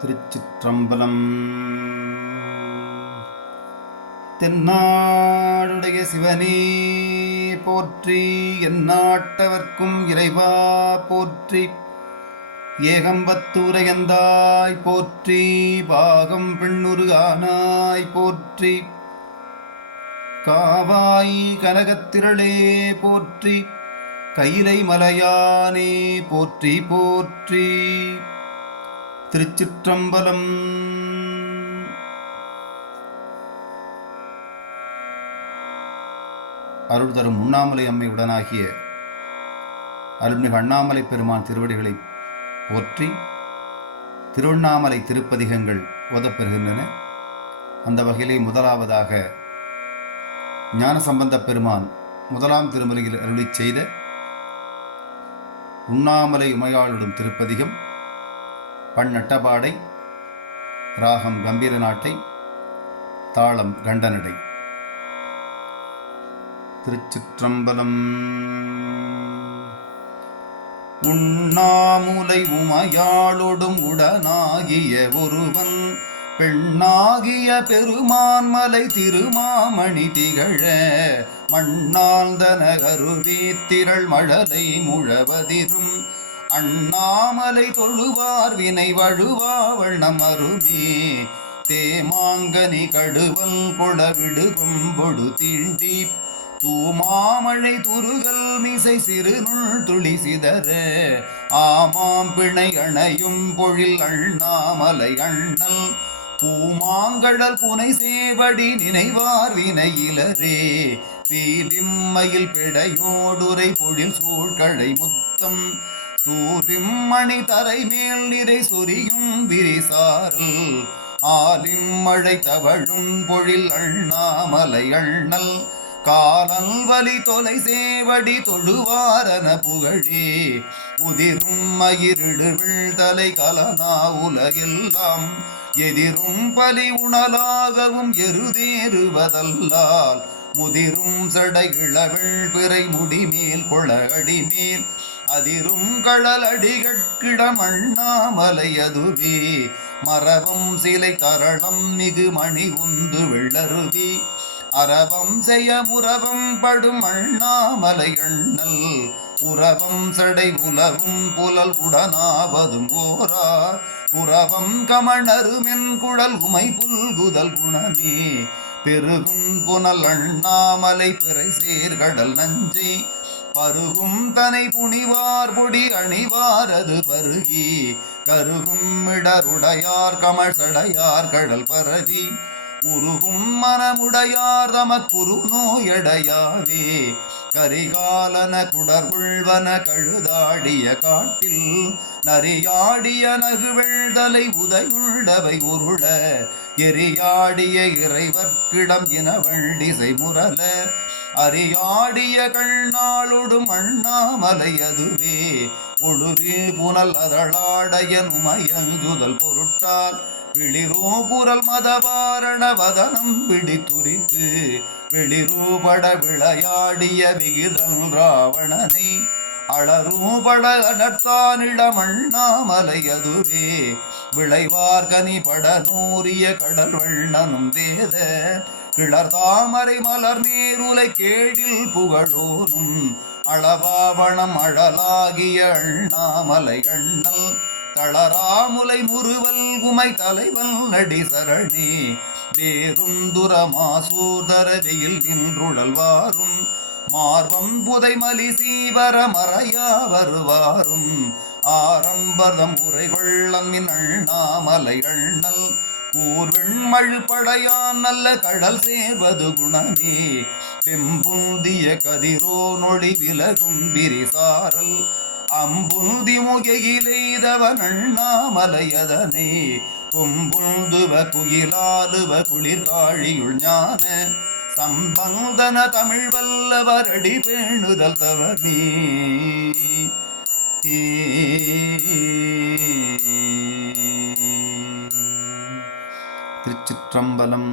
திருச்சிற்றம்பலம். தென்னாடுடைய சிவனே போற்றி எந்நாட்டவர்க்கும் இறைவா போற்றி. ஏகம்பத்தூரையந்தாய் போற்றி. பாகம் பெண்ணுரு ஆனாய் போற்றி. காவாய் கனகத்திரளே போற்றி. கைலை மலையானே போற்றி போற்றி. திருச்சிற்றம்பலம். அருள் தரும் உண்ணாமலை அம்மையுடனாகிய அருள்மிகு அண்ணாமலை பெருமான் திருவடிகளை போற்றி திருவண்ணாமலை திருப்பதிகங்கள் ஓதப்பெறுகின்றன அந்த வகையிலே முதலாவதாக ஞான சம்பந்த பெருமான் முதலாம் திருமுறையில் அருளி செய்த உண்ணாமலை உமையாளிடும் திருப்பதிகம். பண் நட்டபாடை ராகம் கம்பீர நாட்டை தாளம் கண்டனடை. திருச்சிற்றம்பலம் உண்ணாமுலை உமையாளொடும் உடனாகிய ஒருவன் பெண்ணாகிய பெருமான் மலை திருமாமணி திகழ மண்ணாழ்ந்தன கருவி திரள் மழலை முழவதிரும் அண்ணாமலை தொழுவார் வினை வழுவா வண்ணம் அருமே தேமாங்கனி கடுவல் கொளவிடுகும் பொடு தீண்டி தூமாமழை துருகல் மிசை சிறுநுள் துளி சிதற. ஆமாம் பிணை அணையும் பொழில் அண்ணாமலை அண்ணல் பூமாங்கடல் புனை சேவடி நினைவார் வினையிலரே பீலிம்மையில் பிடையோடுரை பொழில் சூழ்கழை முத்தம் சூரிம் மணி தரை மேல் நிறை சொரியும் விரிசாரல். ஆலின் மழை தவழும் பொழில் அண்ணாமலை அண்ணல். காலல் வலி தொலை சேவடி தொழுவாரன புகழே. உதிரும் மயிரிடுவிள் தலை கலனா உலகெல்லாம். எதிரும் பலி உணலாகவும் எருதேறுவதல்லால். முதிரும் சடை இளவெள் பிறை முடிமேல் கொள அடிமேல் அதிரும் களல் அடிகட்கிடம் அதுவே மரபம் சிலை தரளம் மிகு மணி உந்து வெள்ளருவி. அரவம் செய்ய முரவம் படும் அண்ணாமலை அண்ணல். உறவம் சடை உலவும் புலல் உடனாவதும் ஓரார் உறவம் கமணருமென் குழல் உமை புல்குதல் குணமே. பெருகும் புனல் அண்ணாமலை பிறை சேர்கடல் நஞ்சை. பருகும் தனை புனிவார் பொடி அணிவாரது பருகி. கருகும் இடருடையார் கமழ் சடையார் கடல் பரவி. உருகும் மனமுடையார் தமக்குரு நோயடையாவே கரிகாலன குடர்வுள்வன கழுதாடிய காட்டில் நரியாடிய நகுவெழ்தலை உதையுள்ளவை உருள. எரியாடிய இறைவர்க்கிடம் இனவள்ளிசை முரல அறியாடிய கண்ணாளொடும் மண்ணாமலை அதுவே. ஒழுவில் புனல் அதழாடையன் நுமையஞ்சுதல் பொருட்டால் பிளிரோ குரல் மதவாரண வதனம் பிடித்துரித்து. வெளிரூபட விளையாடிய விகிதம் ராவணனை. அளரூபட அனர்த்தானிடம் மண்ணாமலை அதுவே. விளைவார்கனி பட நூறிய கடல் வண்ணனும் வேத. கிளர் தாமரை மலர் நேருலை கேடில் புகழோனும் அளவாவணம் அழலாகிய அண்ணாமலை அண்ணல் தளராமுலை முறுவல் உமை தலைவல் நடி சரணி வேருந்துரமாசூதர வெயில் நின்றுழல்வாரும் மார்வம் புதை மலி சீவர மறையா வருவாரும். ஆரம்பதம் உரை கொள்ளமின் அண்ணாமலை அண்ணல் கூர்வெண்மழு படையான் நல்ல கடல் சேர்வது குணமே. வெம்புந்திய கதிரோ நொழி விலகும் விரிசாரல். அம்புந்தி முகையிலேதவன் அண்ணாமலையதனே கொம்புந்துவ குயிலாலுவ குளிர்காழியுள் ஞான. சம்பந்தன தமிழ் வல்லவர் அடி பேணுதல் தவமே. சிற்றம்பலம்.